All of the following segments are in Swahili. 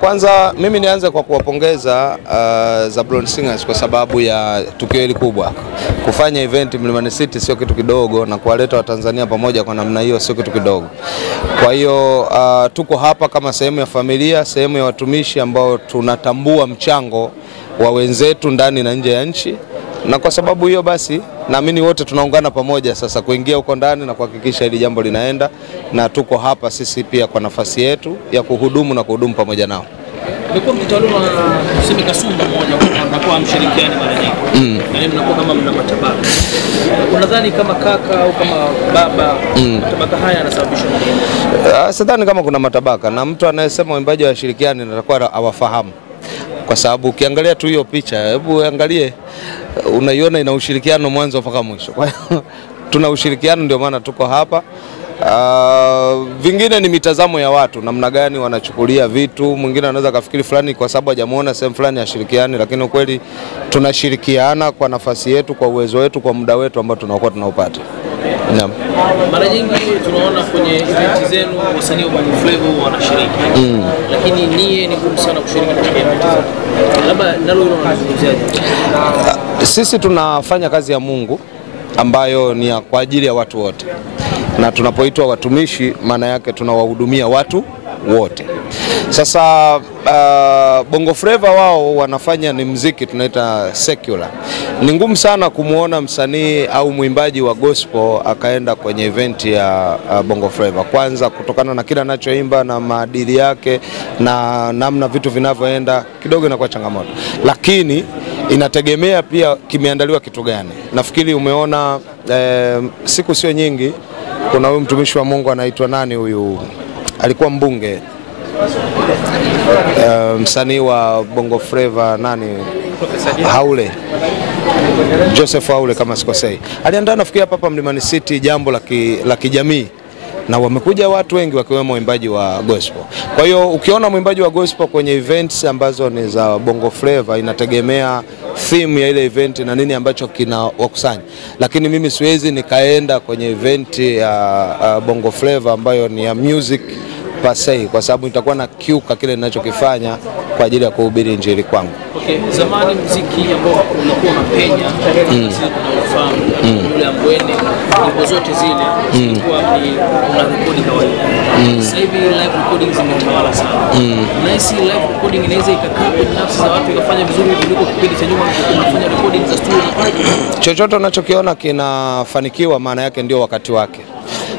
Kwanza mimi nianze kwa kuwapongeza Zablon Singers kwa sababu ya tukio hili kubwa. Kufanya event Mlimani City sio kitu kidogo, na kuwaleta Watanzania pamoja kwa namna hiyo sio kitu kidogo. Kwa hiyo tuko hapa kama sehemu ya familia, sehemu ya watumishi ambao tunatambua mchango wa wenzetu ndani na nje ya nchi. Na kwa sababu hiyo basi naamini wote tunaungana pamoja sasa kuingia huko ndani na kuhakikisha hili jambo linaenda, na tuko hapa sisi pia kwa nafasi yetu ya kuhudumu na kuhudumu pamoja nao. Mlikuwa mkitawaliwa na tuseme kasumba moja mnakuwa mshirikiani mara nyingi. Na mnakuwa kama mna matabaka. Unadhani kama kaka au kama baba matabaka haya yanasababisha nini? Sidhani kama kuna matabaka, na mtu anayesema waimbaji wa shirikiani atakuwa hawafahamu. Kwa sababu ukiangalia tu hiyo picha, hebu angalie, unaiona ina ushirikiano mwanzo mpaka mwisho. Kwa hiyo tuna ushirikiano, ndio maana tuko hapa. Vingine ni mitazamo ya watu, namna gani wanachukulia vitu. Mwingine anaweza kafikiri fulani kwa sababu hajamuona sehemu fulani ya shirikiani, lakini ukweli tunashirikiana kwa nafasi yetu, kwa uwezo wetu, kwa muda wetu ambao tunakuwa tunaupata. Naam. Mara nyingi tunaona kwenye event zenu wasanii wa Bongo Flava wanashiriki. Lakini nie ni ngumu sana kushiriki katika event zenu. Labda nalo hilo unalizungumziaje? Sisi tunafanya kazi ya Mungu ambayo ni kwa ajili ya watu wote. Na tunapoitwa watumishi, maana yake tunawahudumia watu wote. Sasa Bongo Flava wao wanafanya ni muziki tunaita secular. Ni ngumu sana kumuona msanii au mwimbaji wa gospel akaenda kwenye event ya Bongo Flava. Kwanza kutokana na kila anachoimba na maadili yake na namna vitu vinavyoenda, kidogo inakuwa changamoto. Lakini inategemea pia kimeandaliwa kitu gani. Nafikiri umeona siku sio nyingi kuna huyu mtumishi wa Mungu anaitwa nani huyu, alikuwa mbunge, msanii wa Bongo Flava nani, Haule, Joseph Haule kama sikosei, aliandaa nafikiri hapa Mlimani City jambo la kijamii, na wamekuja watu wengi wakiwemo waimbaji wa gospel. Kwa hiyo ukiona mwimbaji wa gospel kwenye events ambazo ni za Bongo Flava, inategemea theme ya ile event na nini ambacho kina wakusanya. Lakini mimi siwezi nikaenda kwenye event ya Bongo Flava ambayo ni ya music per se, kwa sababu itakuwa na kiuka kile ninachokifanya kwa ajili ya kuhubiri injili kwangu. Okay, zamani muziki ambao ulikuwa unapenya, sisi tunaofahamu yule Ambwene, nyimbo zote zile zilikuwa ni una recording kawaida. Sasa hivi live recording zimetawala sana. Na hisi live recording inaweza ikakaa kwenye nafsi za watu ikafanya vizuri kuliko kipindi cha nyuma unafanya recording za studio na pale. Chochote unachokiona kinafanikiwa, maana yake ndio wakati wake.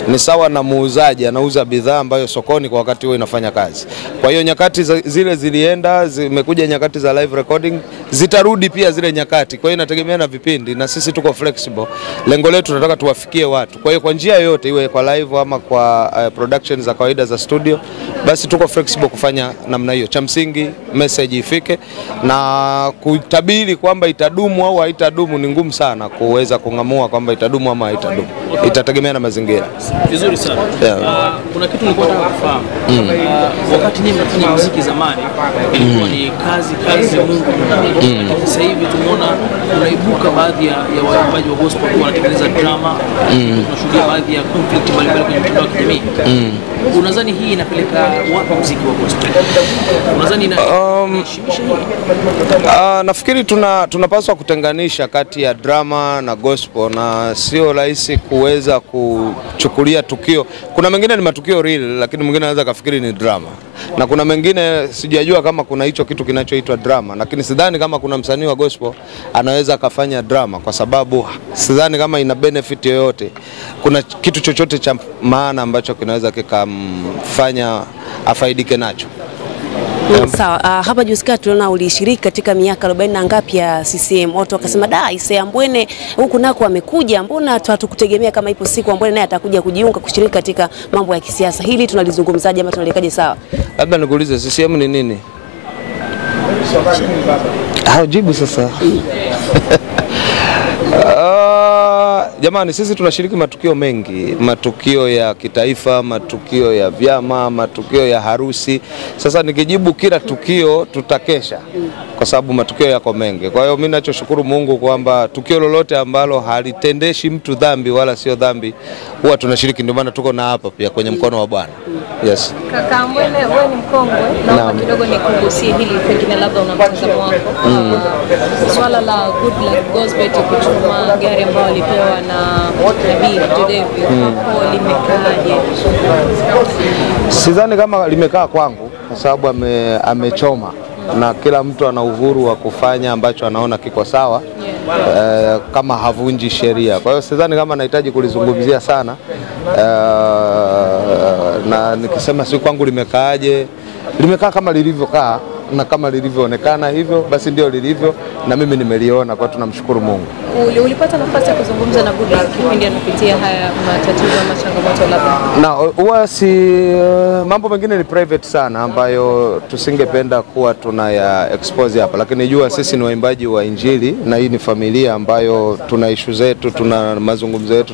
Ni sawa na muuzaji anauza bidhaa ambayo sokoni kwa wakati huo inafanya kazi. Kwa hiyo nyakati zile zilienda, zimekuja nyakati za live recording, zitarudi pia zile nyakati. Kwa hiyo inategemea na vipindi, na sisi tuko flexible. Lengo letu tunataka tuwafikie watu. Kwa hiyo kwa njia yoyote, iwe kwa live ama kwa production za kawaida za studio, basi tuko flexible kufanya namna hiyo. Cha msingi message ifike, na kutabiri kwamba itadumu au haitadumu ni ngumu sana kuweza kungamua kwamba itadumu ama haitadumu. Itategemea na mazingira. Vizuri sana. Kuna kitu nilikuwa nataka kufahamu. Wakati nyinyi mnafanya muziki zamani, ilikuwa ni kazi ya Mungu. Sasa hivi tumeona unaibuka baadhi ya waimbaji wa gospel wanatengeneza drama. Tunashuhudia baadhi ya conflict mbalimbali kwenye mitandao ya kijamii. Unadhani hii inapeleka wapi muziki wa gospel? Unadhani inaheshimisha hii? Nafikiri tunapaswa kutenganisha kati ya drama na gospel, na sio rahisi kuweza kuchukulia tukio. Kuna mengine ni matukio real, lakini mwingine anaweza kafikiri ni drama. Na kuna mengine sijajua kama kuna hicho kitu kinachoitwa drama, lakini sidhani kama kuna msanii wa gospel anaweza akafanya drama, kwa sababu sidhani kama ina benefit yoyote. Kuna kitu chochote cha maana ambacho kinaweza kikamfanya afaidike nacho. Sawa, hapa Juska tunaona ulishiriki katika miaka 40 na ngapi ya CCM. Watu wakasema da, Issa Ambwene huku nako amekuja, mbona hatukutegemea kama ipo siku Ambwene naye atakuja kujiunga kushiriki katika mambo ya kisiasa. Hili tunalizungumzaje ama tunalikaje? Sawa, labda nikuulize, CCM ni nini? Jibu sasa. Jamani, sisi tunashiriki matukio mengi, matukio ya kitaifa, matukio ya vyama, matukio ya harusi. Sasa nikijibu kila tukio tutakesha, kwa sababu matukio yako mengi. Kwa hiyo mimi ninachoshukuru Mungu kwamba tukio lolote ambalo halitendeshi mtu dhambi wala sio dhambi huwa tunashiriki, ndio maana tuko na hapa pia kwenye mkono wa Bwana. Yes. Kaka Mbwene, wewe ni mkongwe, naomba kidogo nikugusie hili, pengine labda una mtazamo wako. Swala la Goodluck Gozbert kuchukua gari ambayo alipewa na Nabii David, hapo limekaaje? Sidhani kama limekaa kwangu, kwa sababu amechoma na kila mtu ana uhuru wa kufanya ambacho anaona kiko sawa, kama havunji sheria. Kwa hiyo sidhani kama nahitaji kulizungumzia sana, na nikisema si kwangu limekaaje, limekaa kama lilivyokaa na kama lilivyoonekana hivyo basi ndio lilivyo, na mimi nimeliona. Kwa tunamshukuru Mungu. Ulipata nafasi ya kuzungumza na Goodluck kipindi anapitia haya matatizo ama changamoto labda? Na huwa mambo mengine ni private sana ambayo tusingependa kuwa tunaya expose hapa, lakini jua sisi ni waimbaji wa Injili na hii ni familia ambayo tuna issue zetu, tuna mazungumzo yetu,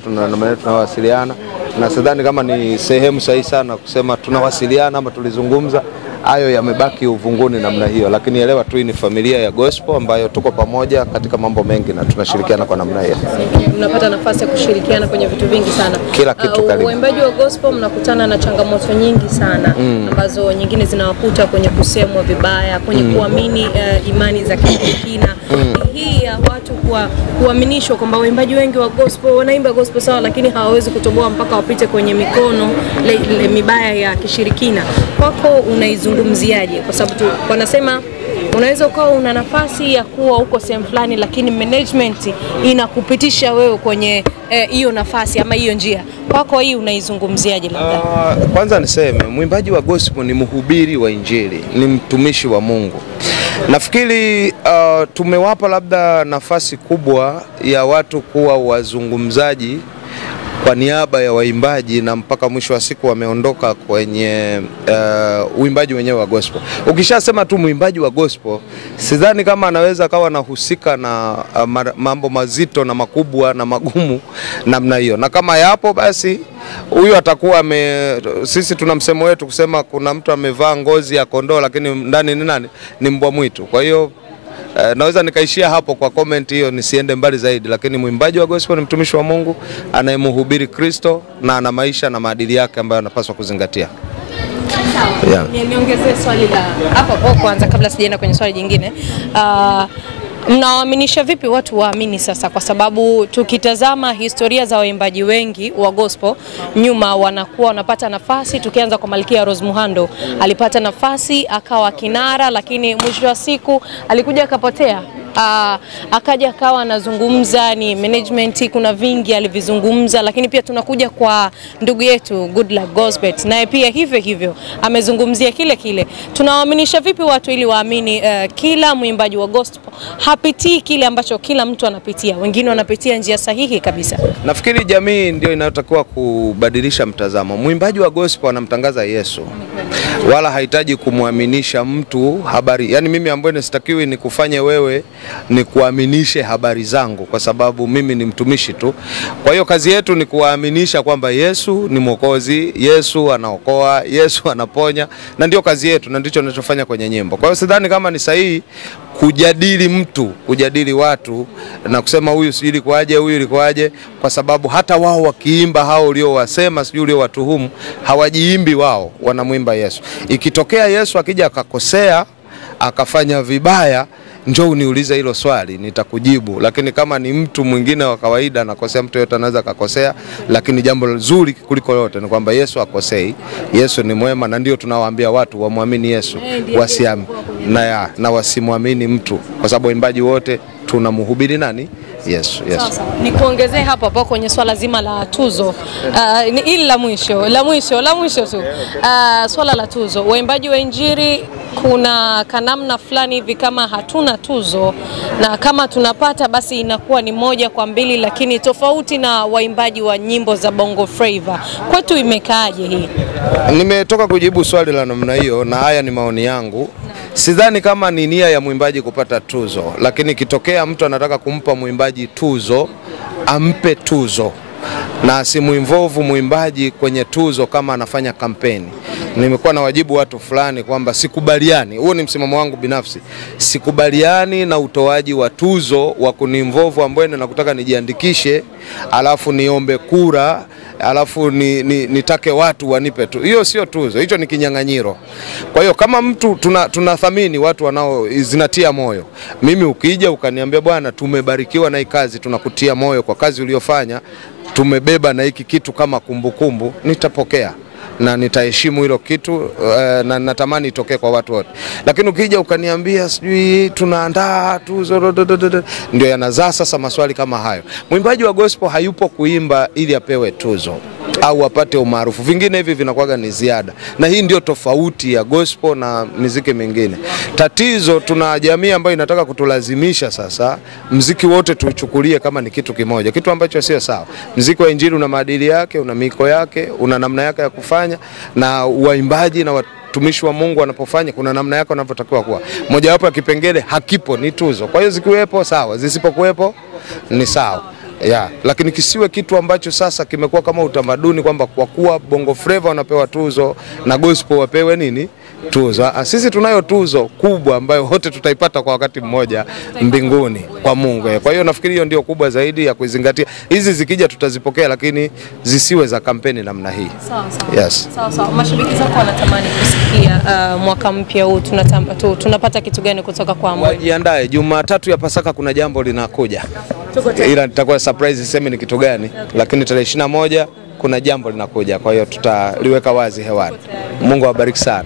tunawasiliana, na sidhani kama ni sehemu sahihi sana kusema tunawasiliana ama tulizungumza. Hayo yamebaki uvunguni namna hiyo, lakini elewa tu ni familia ya gospel ambayo tuko pamoja katika mambo mengi na tunashirikiana kwa namna hiyo. Mnapata nafasi ya kushirikiana kwenye vitu vingi sana. Kila kitu karibu. Waimbaji wa gospel mnakutana na changamoto nyingi sana ambazo nyingine zinawakuta kwenye kusemwa vibaya, kwenye kuamini imani za kishirikina. Hii ya watu kuaminishwa kwamba waimbaji wengi wa gospel wanaimba gospel sawa, lakini hawawezi kutoboa mpaka wapite kwenye mikono mibaya ya kishirikina. Kwako unaizungumziaje? Kwa sababu wanasema unaweza ukawa una nafasi ya kuwa huko sehemu fulani, lakini management inakupitisha wewe kwenye hiyo nafasi ama hiyo njia. Kwako hii unaizungumziaje labda? Kwanza niseme mwimbaji wa gospel ni mhubiri wa Injili, ni mtumishi wa Mungu. Nafikiri tumewapa labda nafasi kubwa ya watu kuwa wazungumzaji kwa niaba ya waimbaji, na mpaka mwisho wa siku wameondoka kwenye uimbaji wenyewe wa gospel. Ukishasema tu muimbaji wa gospel, sidhani kama anaweza kawa nahusika na mambo mazito na makubwa na magumu namna hiyo, na kama yapo basi huyo atakuwa sisi tuna msemo wetu kusema kuna mtu amevaa ngozi ya kondoo lakini ndani ni nani? Ni mbwa mwitu. Kwa hiyo naweza nikaishia hapo kwa comment hiyo, nisiende mbali zaidi, lakini mwimbaji wa gospel ni mtumishi wa Mungu anayemhubiri Kristo na ana maisha na maadili yake ambayo anapaswa kuzingatia. Niongezee swali la hapa kwanza kabla sijaenda kwenye swali jingine. Mnawaaminisha vipi watu waamini sasa? Kwa sababu tukitazama historia za waimbaji wengi wa gospel nyuma wanakuwa wanapata nafasi. Tukianza kwa Malkia Rose Muhando, alipata nafasi akawa kinara, lakini mwisho wa siku alikuja akapotea. Akaja akawa anazungumza ni management, kuna vingi alivizungumza, lakini pia tunakuja kwa ndugu yetu Goodluck Gozbert, naye pia hivyo amezungumzia kile. Tunawaaminisha vipi watu ili waamini kila mwimbaji wa gospel hapitii kile ambacho kila mtu anapitia, wengine wanapitia njia sahihi kabisa? Nafikiri jamii ndio inayotakiwa kubadilisha mtazamo. Mwimbaji wa gospel anamtangaza Yesu, wala hahitaji kumwaminisha mtu habari. Yani mimi ambaye nisitakiwi ni kufanye wewe ni kuaminishe habari zangu, kwa sababu mimi ni mtumishi tu. Kwa hiyo kazi yetu ni kuwaaminisha kwamba Yesu ni Mwokozi, Yesu anaokoa, Yesu anaponya, na ndio kazi yetu na ndicho tunachofanya kwenye nyimbo. Kwa hiyo sidhani kama ni sahihi kujadili watu na kusema huyu sijui ilikuwaje, huyu ilikuwaje, kwa sababu hata wao wakiimba, hao uliowasema sijui uliowatuhumu, hawajiimbi wao, wanamwimba Yesu. Ikitokea Yesu akija akakosea, akafanya vibaya, njoo uniulize hilo swali, nitakujibu. Lakini kama ni mtu mwingine wa kawaida anakosea, mtu yote anaweza akakosea, lakini jambo zuri kuliko yote ni kwamba Yesu akosei. Yesu ni mwema, na ndio tunawaambia watu wamwamini Yesu, na wasimwamini mtu, kwa sababu waimbaji wote tunamhubiri nani? Yesu. Sasa nikuongezee hapo kwenye swala zima la tuzo. Ni ili la mwisho tu. Swala la tuzo. Waimbaji wa Injili kuna kanamna fulani hivi kama hatuna tuzo, na kama tunapata basi inakuwa ni 1 kwa 2, lakini tofauti na waimbaji wa nyimbo za Bongo Flava. Kwetu imekaaje hii? Nimetoka kujibu swali la namna hiyo, na haya ni maoni yangu. Sidhani kama ni nia ya mwimbaji kupata tuzo, lakini kitokea mtu anataka kumpa mwimbaji tuzo ampe tuzo na asimuinvolve muimbaji kwenye tuzo kama anafanya kampeni. Nimekuwa na wajibu watu fulani kwamba sikubaliani, huo ni msimamo wangu binafsi, sikubaliani na utoaji wa tuzo wa kuninvolve Ambwene na kutaka nijiandikishe alafu niombe kura alafu nitake watu wanipe tu. Hiyo sio tuzo, hicho ni kinyang'anyiro. Kwa hiyo kama mtu tunathamini watu wanao zinatia moyo. Mimi ukija ukaniambia bwana tumebarikiwa na hii kazi, tunakutia moyo kwa kazi uliyofanya, tumebeba na hiki kitu kama kumbukumbu, nitapokea na nitaheshimu hilo kitu na natamani itokee kwa watu wote. Lakini ukija ukaniambia sijui tunaandaa tuzo, ndio yanazaa sasa maswali kama hayo. Mwimbaji wa gospel hayupo kuimba ili apewe tuzo au apate umaarufu, vingine hivi vinakuwa ni ziada, na hii ndio tofauti ya gospel na muziki mingine. Tatizo, tuna jamii ambayo inataka kutulazimisha sasa muziki wote tuuchukulie kama ni kitu kimoja, kitu ambacho sio sawa. Muziki wa injili una maadili yake, una miko yake, una namna yake ya kufanya, na waimbaji na watumishi wa Mungu wanapofanya kuna namna yake wanavyotakiwa kuwa. Moja wapo ya kipengele hakipo ni tuzo. Kwa hiyo zikiwepo sawa, zisipokuwepo ni sawa. Lakini kisiwe kitu ambacho sasa kimekuwa kama utamaduni kwamba kwa kuwa Bongo Flava wanapewa tuzo na gospel wapewe nini tuzo. Sisi tunayo tuzo kubwa ambayo wote tutaipata kwa wakati mmoja mbinguni kwa Mungu. Kwa hiyo nafikiri hiyo ndio kubwa zaidi ya kuzingatia. Hizi zikija tutazipokea, lakini zisiwe za kampeni namna hii. Sawa. Yes. Sawa. Mashabiki zako wanatamani kusikia mwaka mpya huu tunapata kitu gani kutoka kwa Ambwene? Wajiandae, Jumatatu ya Pasaka kuna jambo linakuja. Ila nitakuwa surprise sisemi ni kitu gani, lakini tarehe 21 kuna jambo linakuja. Kwa hiyo tutaliweka wazi hewani. Mungu awabariki sana.